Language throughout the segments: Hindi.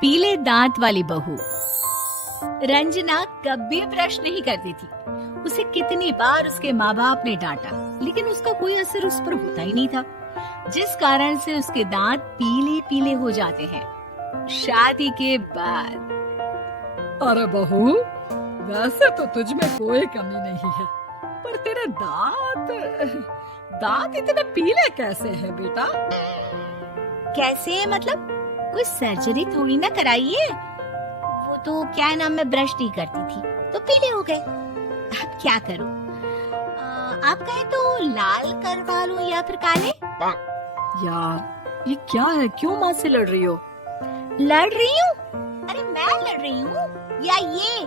पीले दांत वाली बहू। रंजना कभी ब्रश नहीं करती थी। उसे कितनी बार उसके माँ बाप ने डांटा, लेकिन उसका कोई असर उस पर होता ही नहीं था, जिस कारण से उसके दांत पीले पीले हो जाते हैं। शादी के बाद। अरे बहू, वैसे तो तुझ में कोई कमी नहीं है, पर तेरे दांत इतने पीले कैसे हैं बेटा? कैसे मतलब? कोई सर्जरी थोड़ी ना कराइए। वो तो क्या नाम, मैं ब्रश नहीं करती थी तो पीले हो गए। अब क्या करूं? आप कहे तो लाल करवा लूं या फिर काले? यार ये क्या है, क्यों माँ से लड़ रही हो? लड़ रही हूँ? अरे मैं लड़ रही हूँ या ये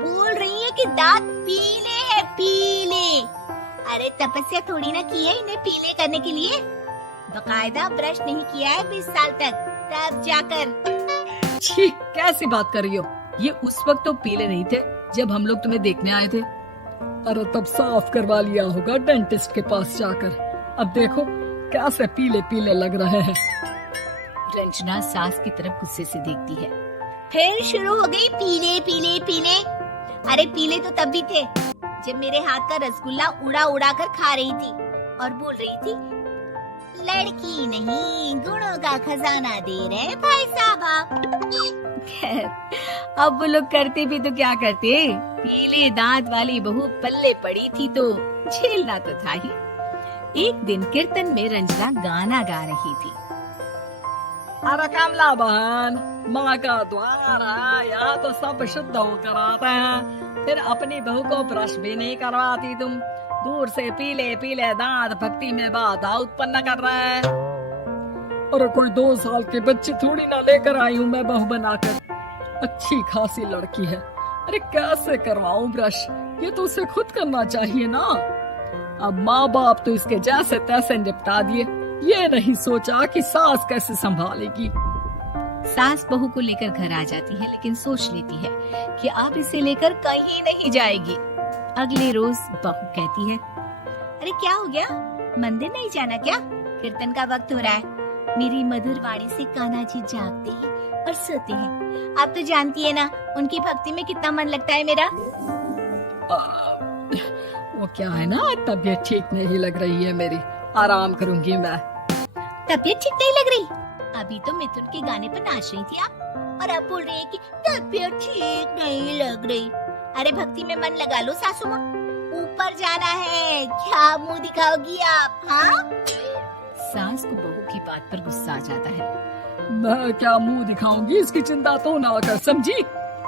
बोल रही है कि दांत पीले हैं, पीले। अरे तपस्या थोड़ी ना की है इन्हें पीले करने के लिए। बकायदा ब्रश नहीं किया है 20 साल तक, तब जाकर। छी, कैसी बात कर रही हो? ये उस वक्त तो पीले नहीं थे जब हम लोग तुम्हें देखने आए थे। अरे तब साफ करवा लिया होगा डेंटिस्ट के पास जाकर। अब देखो कैसे पीले पीले लग रहे हैं। रंजना सास की तरफ गुस्से से देखती है। फिर शुरू हो गई पीले पीले पीले। अरे पीले तो तब भी थे जब मेरे हाथ का रसगुल्ला उड़ा उड़ा कर खा रही थी और बोल रही थी, लड़की नहीं गुणों का खजाना दे रहे भाई साहब। खैर, अब वो लोग करते भी तो क्या करते, पीले दांत वाली बहू पल्ले पड़ी थी तो झेलना तो था ही। एक दिन कीर्तन में रंजना गाना गा रही थी। अरे कमला बहन, माँ का द्वार आया तो सब शुद्ध होकर आते हैं, फिर अपनी बहू को ब्रश भी नहीं करवाती तुम। दूर से पीले पीले दांत भक्ति में बाधा उत्पन्न कर रहे हैं। अरे कोई 2 साल के बच्चे थोड़ी ना लेकर आई हूँ मैं बहू बनाकर। अच्छी खासी लड़की है, अरे कैसे करवाऊं ब्रश? ये तो उसे खुद करना चाहिए ना। अब माँ बाप तो इसके जैसे तैसे निपटा दिए, ये नहीं सोचा कि सास कैसे संभालेगी। सास बहू को लेकर घर आ जाती है, लेकिन सोच लेती है कि अब इसे लेकर कहीं नहीं जाएगी। अगले रोज बहू कहती है, अरे क्या हो गया, मंदिर नहीं जाना क्या? कीर्तन का वक्त हो रहा है। मेरी मधुर वाणी से कान्हा जी जागते हैं और सोते हैं। आप तो जानती है ना उनकी भक्ति में कितना मन लगता है मेरा। वो क्या है ना, तबीयत ठीक नहीं लग रही है मेरी, आराम करूंगी मैं। तबीयत ठीक नहीं लग रही? अभी तो मिथुन के गाने पर नाच रही थी आप, और अब बोल रही है कि तबीयत ठीक नहीं लग रही। अरे भक्ति में मन लगा लो सासू माँ, ऊपर जाना है, क्या मुंह दिखाओगी आप? हाँ? सास को बहू की बात पर गुस्सा आ जाता है। मैं क्या मुंह दिखाऊंगी, इसकी चिंता तो ना कर, समझी?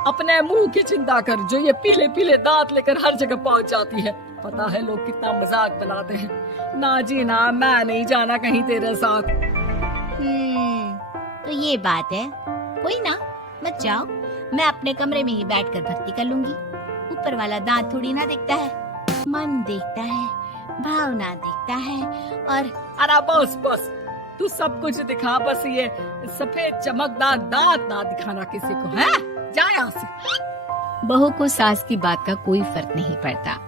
अपने मुंह की चिंता कर, जो ये पीले पीले दांत लेकर हर जगह पहुंच जाती है। पता है लोग कितना मजाक बनाते हैं। ना जी ना, मैं नहीं जाना कहीं तेरे साथ। तो ये बात है। कोई ना, मत जाओ, मैं अपने कमरे में ही बैठकर भक्ति कर लूंगी। ऊपर वाला दांत थोड़ी ना देखता है, मन देखता है, भावना देखता है। और अरे बस बस, तू सब कुछ दिखा, बस ये सफेद चमकदार दांत ना दिखाना किसी को, है? जा यहाँ से। बहू को सास की बात का कोई फर्क नहीं पड़ता।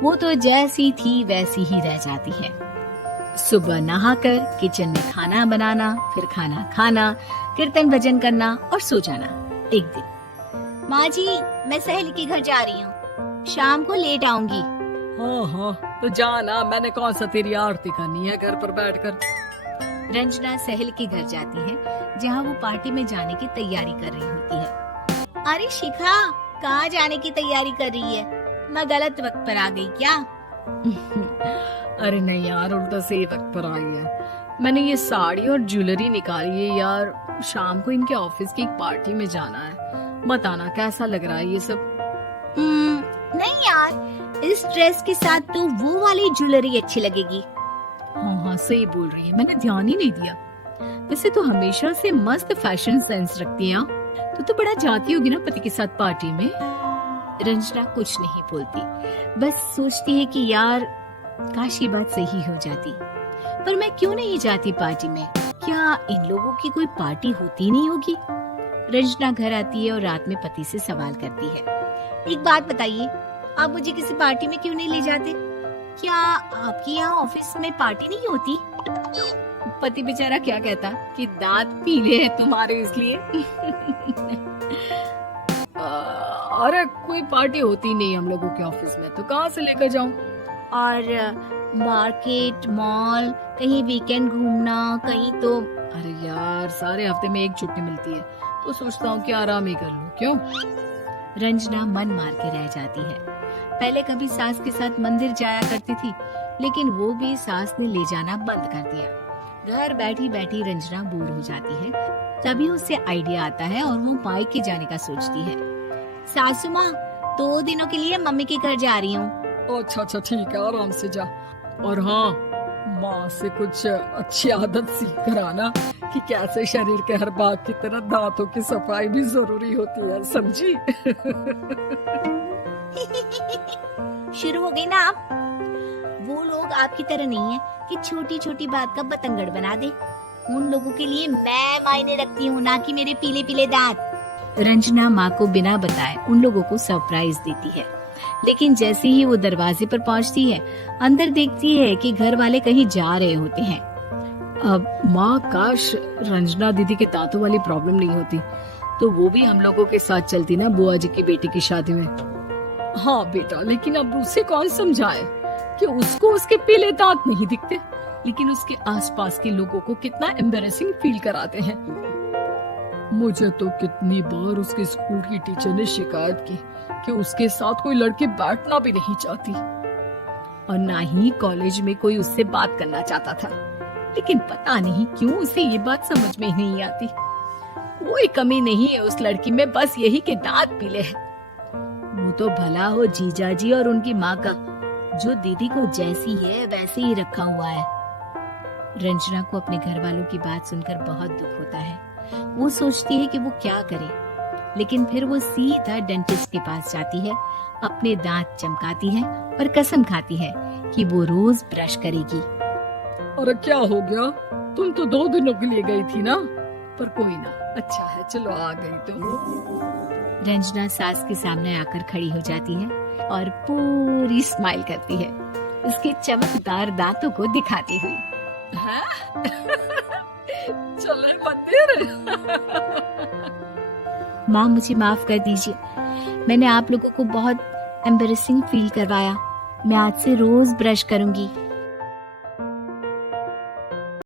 वो तो जैसी थी वैसी ही रह जाती है। सुबह नहाकर किचन में खाना बनाना, फिर खाना खाना, कीर्तन भजन करना और सो जाना। एक दिन, माँ जी मैं सहेली के घर जा रही हूँ, शाम को लेट आऊंगी। हाँ, तो जाना, मैंने कौन सा तेरी आरती करनी है घर पर बैठकर। रंजना सहेली के घर जाती है, जहाँ वो पार्टी में जाने की तैयारी कर रही होती है। अरे शिखा, कहाँ जाने की तैयारी कर रही है? मैं गलत वक्त पर आ गई क्या? अरे नहीं यार, उल्टा सही वक्त पर आई है। मैंने ये साड़ी और ज्वेलरी निकाली है यार, शाम को इनके ऑफिस की एक पार्टी में जाना है। बताना कैसा लग रहा है ये सब? नहीं यार, इस ड्रेस के साथ तो वो वाली ज्वेलरी अच्छी लगेगी। हाँ, सही बोल रही है, मैंने ध्यान ही नहीं दिया। वैसे तो हमेशा से मस्त फैशन सेंस रखती है। तो बड़ा जाती होगी ना पति के साथ पार्टी में। रंजना कुछ नहीं बोलती, बस सोचती है कि यार काश ये बात सही हो जाती, पर मैं क्यों नहीं जाती पार्टी में? क्या इन लोगों की कोई पार्टी होती नहीं होगी? रंजना घर आती है और रात में पति से सवाल करती है, एक बात बताइए, आप मुझे किसी पार्टी में क्यों नहीं ले जाते? क्या आपके यहाँ ऑफिस में पार्टी नहीं होती? पति बेचारा क्या कहता कि दांत पीले हैं तुम्हारे इसलिए। कोई पार्टी होती नहीं हम लोगों के ऑफिस में, तो कहाँ से लेकर जाऊं? और मार्केट, मॉल, कहीं वीकेंड घूमना, कहीं तो। अरे यार, सारे हफ्ते में एक छुट्टी मिलती है, तो सोचता हूँ कि आराम ही कर लूं। क्यों? रंजना मन मार के रह जाती है। पहले कभी सास के साथ मंदिर जाया करती थी, लेकिन वो भी सास ने ले जाना बंद कर दिया। घर बैठी बैठी रंजना बोर हो जाती है। तभी उसे आइडिया आता है और वो मायके जाने का सोचती है। सासू माँ, 2 दिनों के लिए मम्मी के घर जा रही हूँ। अच्छा अच्छा, ठीक है, आराम से जा। और हाँ, माँ से कुछ अच्छी आदत सीख कर आना कि कैसे शरीर के हर भाग की तरह दांतों की सफाई भी जरूरी होती है, समझी? शुरू हो गई ना आप? वो लोग आपकी तरह नहीं है कि छोटी छोटी बात का बतंगड़ बना दे। उन लोगों के लिए मैं मायने रखती हूँ, ना कि मेरे पीले पीले दांत। रंजना माँ को बिना बताए उन लोगों को सरप्राइज देती है, लेकिन जैसे ही वो दरवाजे पर पहुंचती है, अंदर देखती है कि घर वाले कहीं जा रहे होते हैं। अब माँ, काश रंजना दीदी के दांतों वाली प्रॉब्लम नहीं होती, तो वो भी हम लोगों के साथ चलती ना बुआ जी की बेटी की शादी में। हाँ बेटा, लेकिन अब उसे कौन समझाए कि उसको उसके पीले दांत नहीं दिखते, लेकिन उसके आसपास के लोगों को कितना एम्बैरेसिंग फील कराते हैं। मुझे तो कितनी बार उसके स्कूल की टीचर ने शिकायत की कि उसके साथ कोई लड़की बैठना भी नहीं चाहती, और ना ही कॉलेज में कोई उससे बात करना चाहता था। लेकिन पता नहीं क्यों उसे ये बात समझ में ही नहीं आती। कोई कमी नहीं है उस लड़की में, बस यही कि दांत पीले हैं। वो तो भला हो जीजा जी और उनकी माँ का, जो दीदी को जैसी है वैसे ही रखा हुआ है। रंजना को अपने घर वालों की बात सुनकर बहुत दुख होता है। वो सोचती है कि वो क्या करे, लेकिन फिर वो सीधा डेंटिस्ट के पास जाती है, अपने दांत चमकाती है और कसम खाती है कि वो रोज ब्रश करेगी। अरे क्या हो गया? तुम तो 2 दिनों के लिए गई थी ना, पर कोई ना, अच्छा है, चलो आ गई तुम। रंजना सास के सामने आकर खड़ी हो जाती है और पूरी स्माइल करती है, उसके चमकदार दांतों को दिखाती हुई। चले मंदिर। माँ, मुझे माफ कर दीजिए, मैंने आप लोगों को बहुत एम्बैरेसिंग फील करवाया। मैं आज से रोज ब्रश करूंगी।